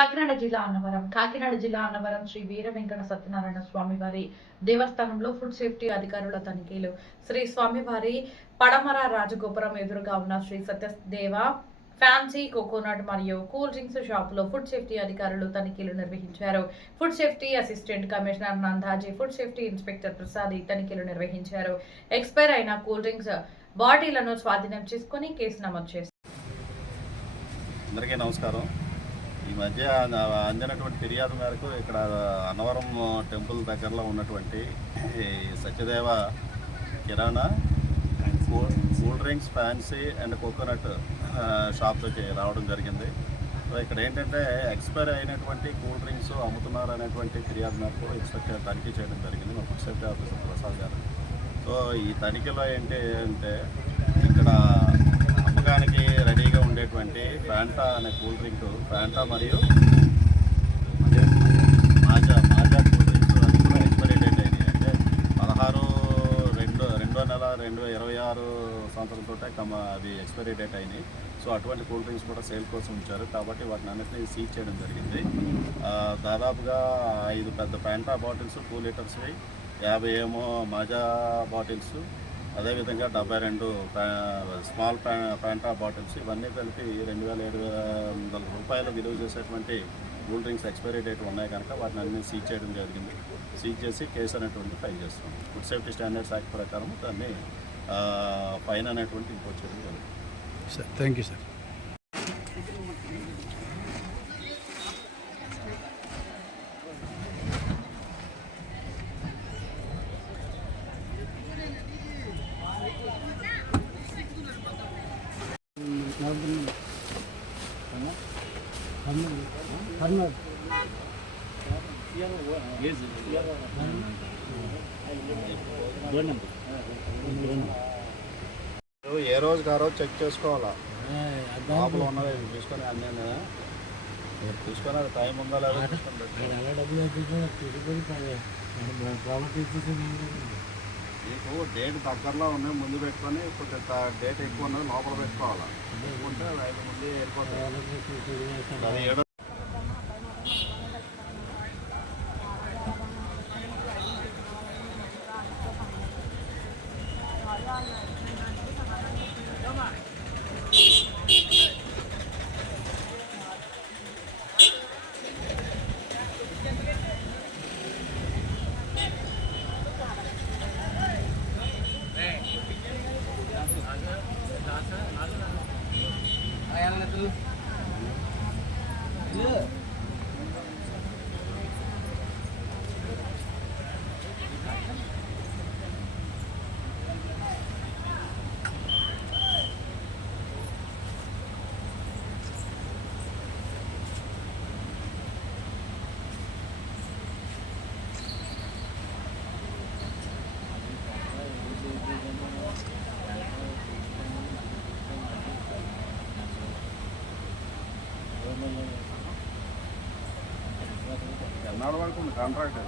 కాకినాడ జిల్లా అన్నవరం శ్రీ వీర వెంకట సత్యనారాయణ స్వామివారి దేవస్థానంలో ఫుడ్ సేఫ్టీ అధికారుల తనిఖీలు. శ్రీ స్వామివారి పడమర రాజగోపురం ఎదురుగా ఉన్న శ్రీ సత్యదేవ ఫ్యాన్సీ కోకోనట్ మరియు కూల్ డ్రింక్స్ షాపులో ఫుడ్ సేఫ్టీ అధికారులు తనిఖీలు నిర్వహించారు. Food safety assistant commissioner నందాజీ, food safety inspector Prasad తనిఖీలు నిర్వహించారు. ఎక్స్పైర్ అయిన కూల్ డ్రింక్స్ బాటిళ్లను స్వాధీనం చేసుకుని కేసు నమోదు చేశారు. అందరికీ నమస్కారం. ఈ మధ్య అందినటువంటి ఫిర్యాదు మేరకు ఇక్కడ అన్నవరం టెంపుల్ దగ్గరలో ఉన్నటువంటి సత్యదేవ కిరాణా cool drinks fancy and coconut షాప్లోకి రావడం జరిగింది. సో ఇక్కడ ఏంటంటే ఎక్స్పైర్ అయినటువంటి కూల్ డ్రింక్స్ అమ్ముతున్నారు అనేటువంటి ఫిర్యాదు మేరకు ఇన్స్పెక్టర్ తనిఖీ చేయడం జరిగింది మా ఫుడ్ సేఫ్టీ ఆఫీసర్ ప్రసాద్ గారు. సో ఈ తనిఖీలో ఏంటి అంటే ఇక్కడ అమ్మకానికి రెడీగా ఉండేటువంటి ఫ్యాంటా అనే కూల్ డ్రింక్, ఫ్యాంటా మరియు మాజా కూల్ డ్రింక్స్ అది కూడా ఎక్స్పైరీ డేట్ అయినాయి. అంటే 16/2/2026 సంవత్సరంతో అవి ఎక్స్పైరీ డేట్ అయినాయి. సో అటువంటి కూల్ డ్రింక్స్ కూడా సేల్ కోసం ఉంచారు కాబట్టి వాటిని అన్నింటినీ సీజ్ చేయడం జరిగింది. దాదాపుగా 5 పెద్ద ఫ్యాంటా బాటిల్స్ 2 లీటర్స్వి, 50 ఏమో మాజా బాటిల్స్, అదేవిధంగా 72 స్మాల్ ఫ్యాంటా బాటిల్స్, ఇవన్నీ కలిపి 2,700 రూపాయలు విలువ చేసేటువంటి కూల్ డ్రింక్స్ ఎక్స్పైరీ డేట్ ఉన్నాయి కనుక వాటిని అన్ని సీజ్ చేయడం జరిగింది. సీజ్ చేసి కేసు అనేటువంటి ఫైల్ చేస్తాం. ఫుడ్ సేఫ్టీ స్టాండర్డ్స్ యాక్ట్ ప్రకారం దాన్ని ఫైన్ అనేటువంటి ఇంపోజ్ చేయడం జరిగింది. Sir thank you sir. ఏ రోజుకి ఆ రోజు చెక్ చేసుకోవాలా, లోపల ఉన్నది తీసుకొని అన్నీ తీసుకొని అది టైం ఉందా లేదా మీకు డేట్ దగ్గరలో ఉన్నాయి ముందు పెట్టుకొని ఇప్పుడు డేట్ ఎక్కువ ఉన్నది లోపల పెట్టుకోవాలా, పెట్టుకుంటే అది ముందు వెళ్ళిపోతుంది. అది ఏడో ఎన్నాళ్ళ వరకు ఉంది కాంట్రాక్ట్?